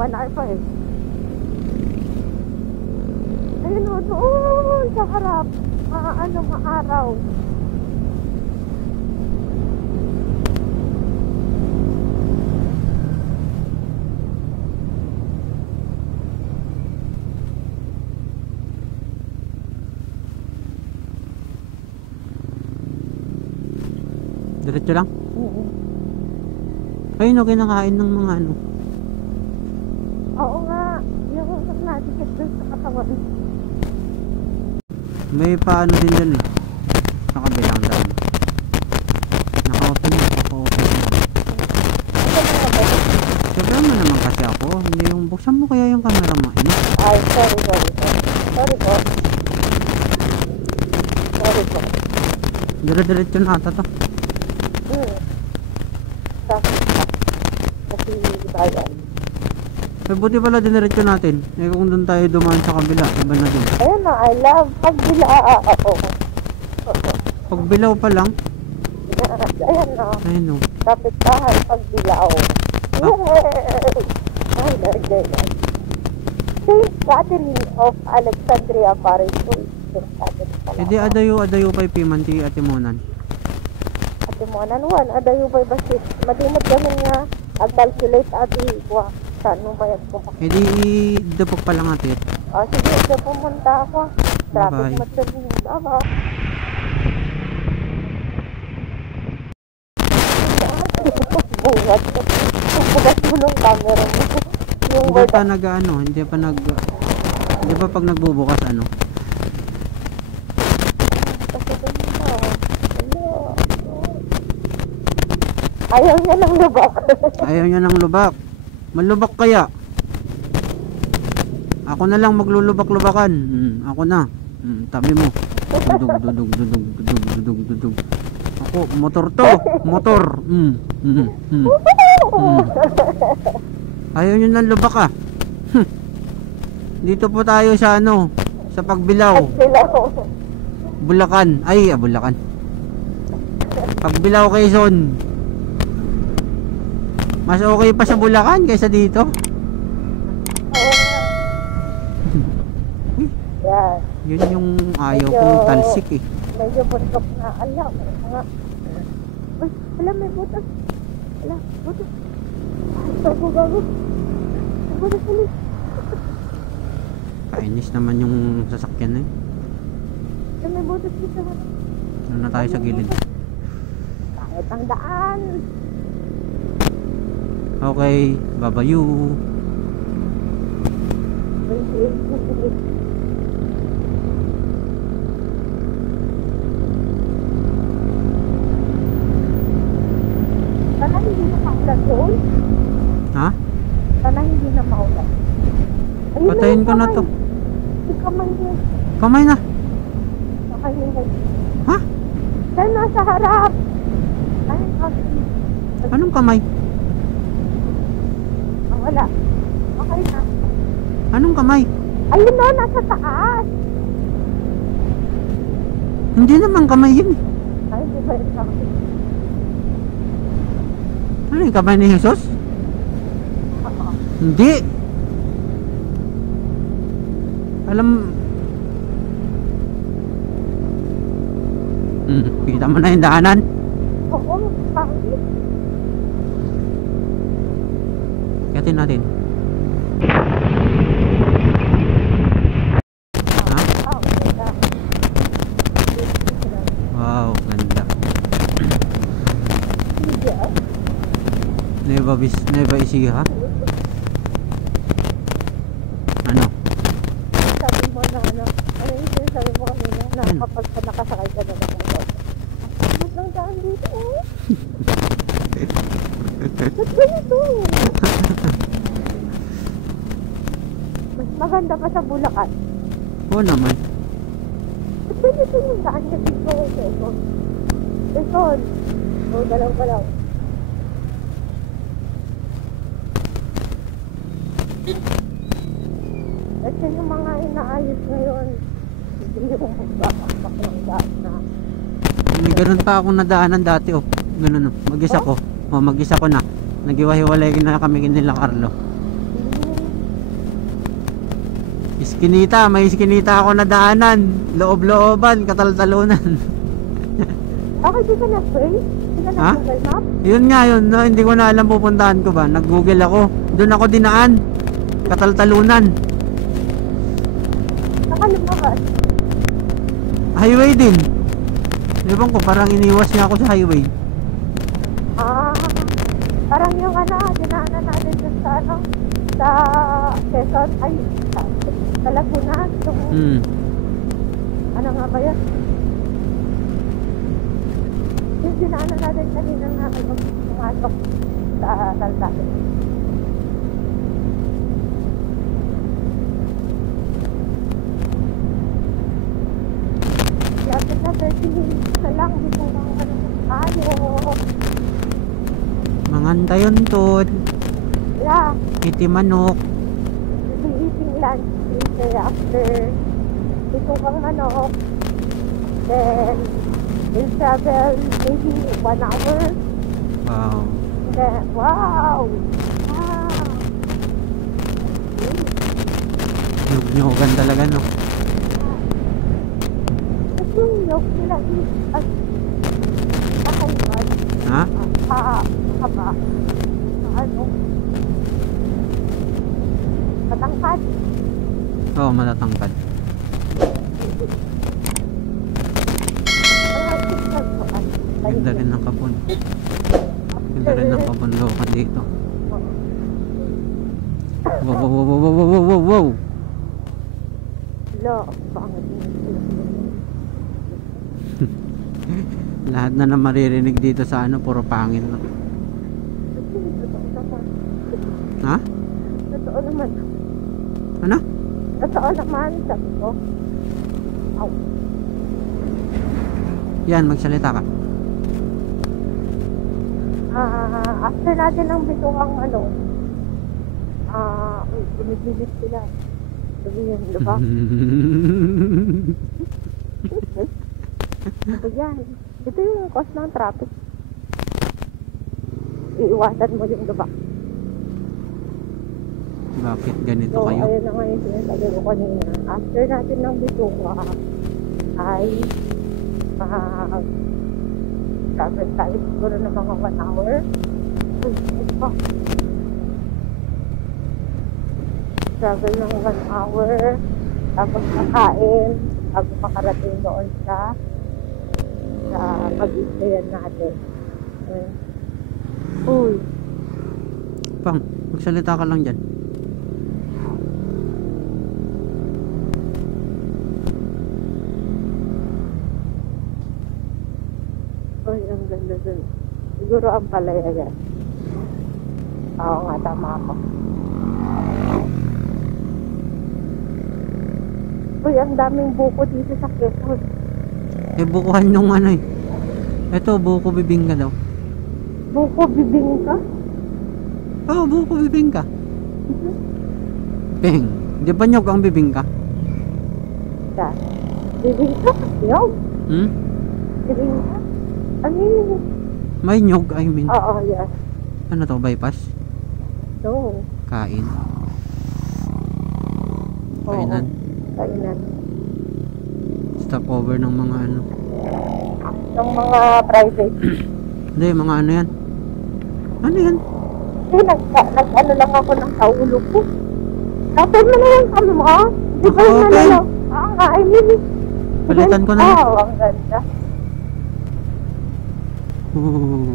1 hour pa eh. Ayun o, doon sa harap. Maaraw. Diretso lang? Oo. Ayun o, kinakain ng mga ano. Oo nga. Yung nadikit doon sa katawan. May paano din dyan eh. Sa kabilang daan. Naka-open. Siyempre mo naman kasi ako. Hindi yung buksan mo kaya yung camera mo. Ay, sorry po. Dire-diretso na ata to. Kasi bayan. Eh, buti pala diniretso natin. Eh kung doon tayo dumaan sa kabila, iba na din. Ayun na, I love pagbilaa ako. Pagbilaw pa lang. Ayan na. Ayun o. Kapit tahan pagbilao. Ay, narigay na. Saint Catherine of Alexandria Parish School. E di adayo pa'y pimanti at timonan. Atimonan 1, adayo ba'y basit. Madimot ganun nga. Ag-calculate adi ko. Saan mo mayat ko pa. E di idapok pa lang atit. O sige, ito pumunta ako. Traffic Bye-bye. matulong. Bye-bye. Bugat. Bugat mo nung camera mo. Yung Hindi word pa nag-ano, hindi pa pag nagbubukas ano. kasi doon na. Hello. Ayaw niya ng lubak. Ayaw niya ng lubak. Malubak kaya. Ako na lang maglulubak-lubakan. Ako na. Tabi mo. Dudug. Ako, motor to. Motor. Ayaw niyo ng lubak ah. Dito po tayo sa ano, sa Pagbilao. Bulacan. Ay, Bulacan. Pagbilao Quezon. Mas okay pa sa Bulacan kaysa dito. Yan. Yun yung ayaw kong talsik eh. Medyo buntok na. Alam. Uy, alam may butas. Alam, butas. Ay, gago. Butas ulit. Kainis naman yung sasakyan na eh. Alam, may butas dito. Ano na tayo sa gilid. Kahit ang daan. Okay, babayu. Sana hindi na maulan doon. Ha? Sana hindi na maulan. Ayun Patayin ko na kamay. to. Si kamay mo. Kamay na. Kamay mo. Ha? Saan nasa harap? Ay, Anong kamay? wala. Okay na. Anong kamay? Ayun na, nasa taas. Hindi naman kamay yun. Ay, di ba yun ako? Ano yung kamay ni Jesus? Hindi. Alam... kita mo na yung daanan. Oo, pangit. Katin natin. Ha? Ganda. Wow, ganda. Hindi Neva Ecija. Ano? sabi mo na ano yung sinasabi mo kanina na kapag nakasakay ka na naman mas lang daan dito oh. Ba't ganito? Mas maganda pa sa Bulacan. Oo naman. Ba't ganito yung daan niya dito? Quezon. O, galaw-galaw. Kasi yung mga inaayos ngayon, hindi yung magbabakbak ng daan na. May ganun pa akong nadaanan dati oh. Ganun oh. Mag-isa ko. Oh, mag-isa ko na. Naghiwa-hiwalay na kami nila Carlo. Hindi Iskinita, may iskinita ako na daanan. Loob-looban, kataltalunan. Okay, di ka na-pray? Di ka Ha? na-Google Map? Yun nga yun, no? Hindi ko na alam pupuntahan ko ba. Nag-google ako. Doon ako dinaan. Kataltalunan. Nakalumabas. Highway din. Ewan ko, parang iniwas niya ako sa highway. Ah, parang yung dinaanan natin dun sa sa Quezon, ay, sa Laguna, yung, ano nga ba yun? Yung dinaanan natin kanina nga, pumasok sa Taldasan. Lapit na 30 minutes na lang, dito lang tayo. Mangantayon to. Yeah. Iti manok. We'll be eating lunch later after ito kang manok. Then, we'll travel maybe 1 hour. Wow. Then, wow! Nyug-nyugan talaga, no? Ito yung nyog nila at nakaiwan. Ha? Haba. Ano? Matangkad. Oo, matatangkad. Ganda rin ng kapon. Ganda rin ng kabunlokan dito. Wow, wow, wow, wow, wow, wow, wow, wow. Lo, pangit. Lahat na maririnig dito sa ano, puro pangit. No? Ha? Totoo naman. Ano? Totoo naman, sabi ko. Aw. Yan, magsalita ka. After natin ng bituang binibilit sila. Sabihin, diba? Ito yan. Ito yung cause ng traffic. Iiwasan mo yung diba? Bakit ganito So, kayo? ayun na nga yung sinasabi ko kanina. After natin ng bituwa, ay travel tayo siguro ng mga 1 hour. Travel ng 1 hour, tapos makain, bago makarating doon sa pag-istayan natin. Uy. Pang, magsalita ka lang dyan. Uy, ang ganda dun. Siguro ang palaya yan. Oo nga, tama ako. Uy, ang daming buko dito sa Quezon. Eh, bukuhan yung ano eh. Ito, buko bibingka daw. Buko bibingka? Oo, buko bibingka. Peng, di ba nyog ang bibingka? Yan. Bibingka? Yung? Bibingka? Ano yun? May nyog, I mean. Oo, yes. Ano to, bypass? No. Kain. Oo. Kainan. Kainan. Stopover ng mga ano. Ng mga private. Hindi, mga ano yan. Ano yan? Kasi nag-ano lang ako ng kaulo ko. Open mo na yung kamo mo. Di ba yung Naka-open? nalalaw? I mean. Palitan ko na. Oo, ang ganda. Oh.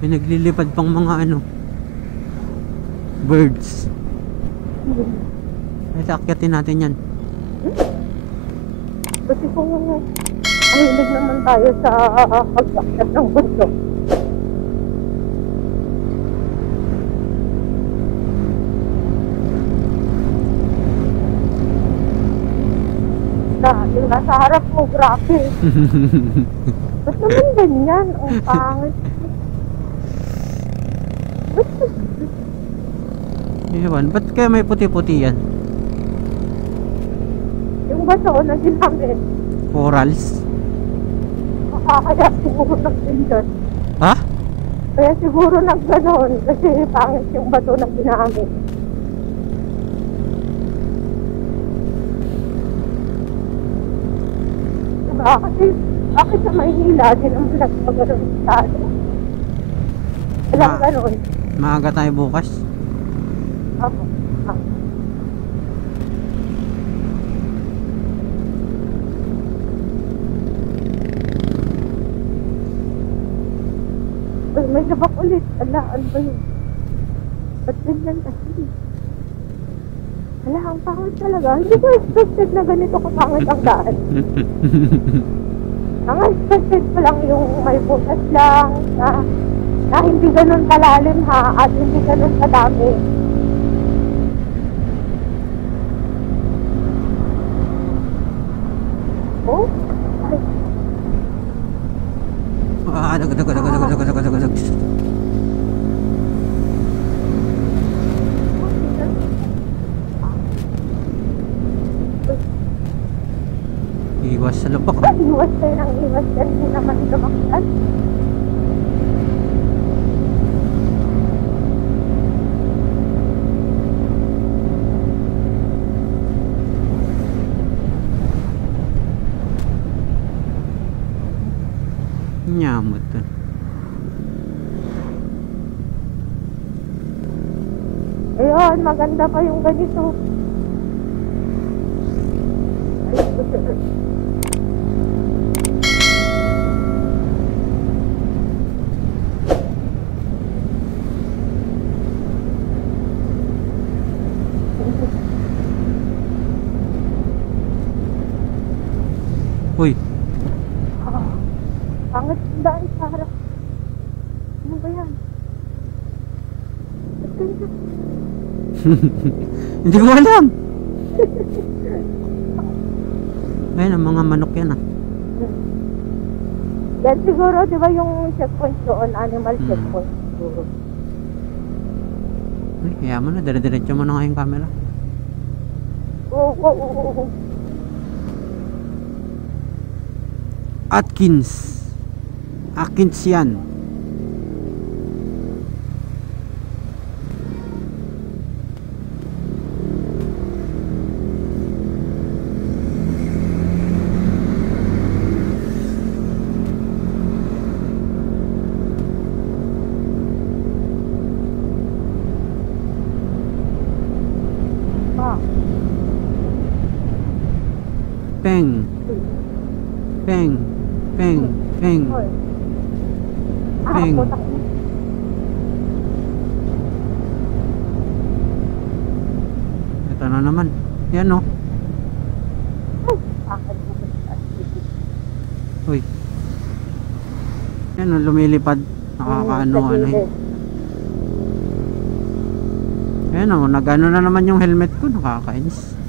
May naglilipad pang mga ano. Birds. Ay, sakyatin natin yan. Kasi kung mahilig naman tayo sa pag-akyat ng bundok. Yung nasa harap mo, grabe. Ba't naman ganyan? Ang pangit. Ewan, ba't kaya may puti-puti yan? Yung bato na ginamit. Corals? Kaya siguro nag-pindot. Ha? Kaya siguro nag-ganon. Kasi pangit yung bato na ginamit. Bakit sa Maynila, din ang nagpagaroon sa ano? Walang ganon. Maaga tayo bukas. Ako. Uy, may labak ulit. Ala, ano ba yun? Ba't ganyan kasi? Ala, ang pangit talaga. Hindi ko expected na ganito kapangit ang daan. Ang expected ko lang yung may butas lang na hindi ganun kalalim ha at hindi ganun kadami. Oh? Ay, Dalag. Iwas sa labak. iwas kayo ng iwas yan. Hindi naman lumakyan. Nyamot dun. Ayun, maganda pa yung ganito. Uy, Pangit yung daan sa harap. Ano ba yan? Ba't ganyan? hindi ko alam. Ayun, ang mga manok yan ah. Yan siguro, di ba yung checkpoint doon, animal checkpoint siguro. Ay, kaya mo na, dire-diretso mo na nga yung camera. Oo. Atkins yan. Ah, Peng. hoy. Peng. Putak mo. Ito na naman. Yan oh. Ay, bakit mo ba? Uy. Yan oh, lumilipad. Nakakaano eh. Ayan oh, nagano na naman yung helmet ko. Nakakainis.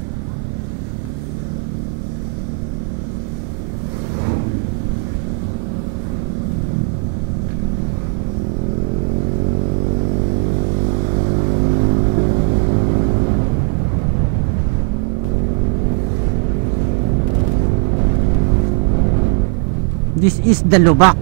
This is the Lubak.